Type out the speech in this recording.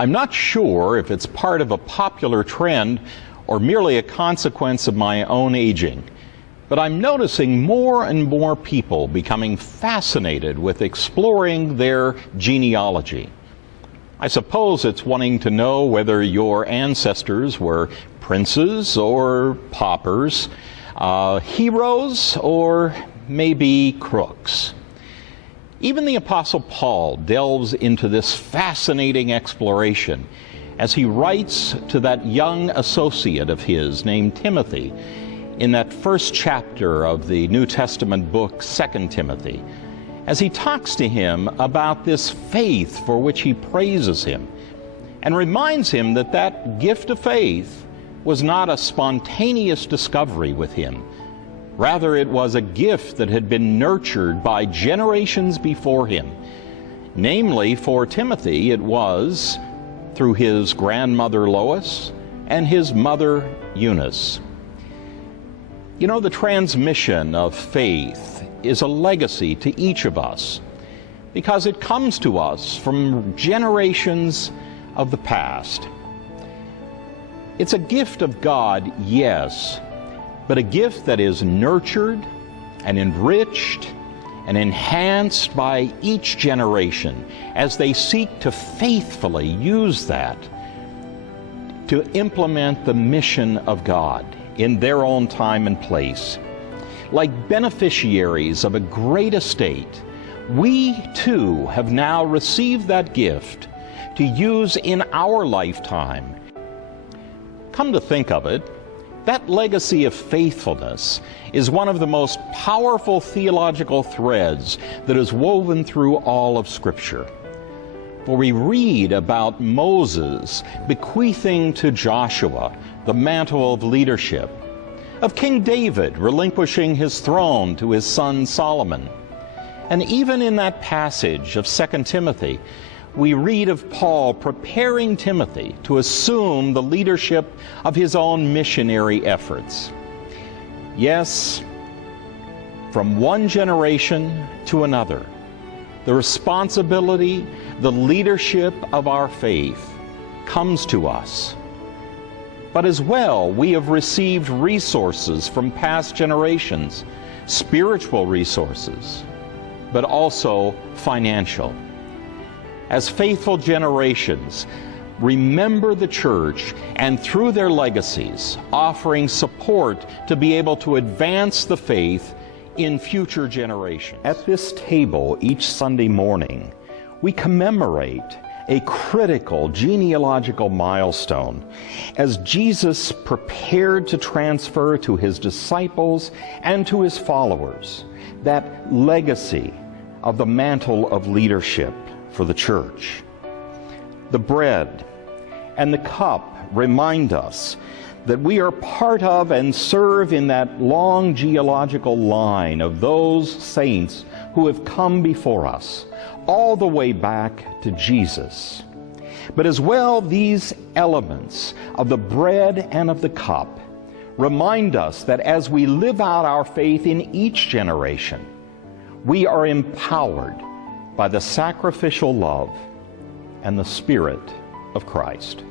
I'm not sure if it's part of a popular trend or merely a consequence of my own aging, but I'm noticing more and more people becoming fascinated with exploring their genealogy. I suppose it's wanting to know whether your ancestors were princes or paupers, heroes or maybe crooks. Even the Apostle Paul delves into this fascinating exploration as he writes to that young associate of his named Timothy in that first chapter of the New Testament book, 2 Timothy, as he talks to him about this faith for which he praises him and reminds him that that gift of faith was not a spontaneous discovery with him. Rather, it was a gift that had been nurtured by generations before him. Namely, for Timothy, it was through his grandmother Lois and his mother Eunice. You know, the transmission of faith is a legacy to each of us because it comes to us from generations of the past. It's a gift of God, yes, but a gift that is nurtured and enriched and enhanced by each generation as they seek to faithfully use that to implement the mission of God in their own time and place. Like beneficiaries of a great estate, we too have now received that gift to use in our lifetime. Come to think of it, that legacy of faithfulness is one of the most powerful theological threads that is woven through all of Scripture. For we read about Moses bequeathing to Joshua the mantle of leadership, of King David relinquishing his throne to his son Solomon. And even in that passage of 2 Timothy, we read of Paul preparing Timothy to assume the leadership of his own missionary efforts. Yes, from one generation to another, the responsibility, the leadership of our faith comes to us. But as well, we have received resources from past generations, spiritual resources, but also financial. As faithful generations, remember the church and through their legacies, offering support to be able to advance the faith in future generations. At this table each Sunday morning, we commemorate a critical genealogical milestone as Jesus prepared to transfer to his disciples and to his followers that legacy of the mantle of leadership for the church. The bread and the cup remind us that we are part of and serve in that long genealogical line of those saints who have come before us, all the way back to Jesus. But as well, these elements of the bread and of the cup remind us that as we live out our faith in each generation, we are empowered by the sacrificial love and the Spirit of Christ.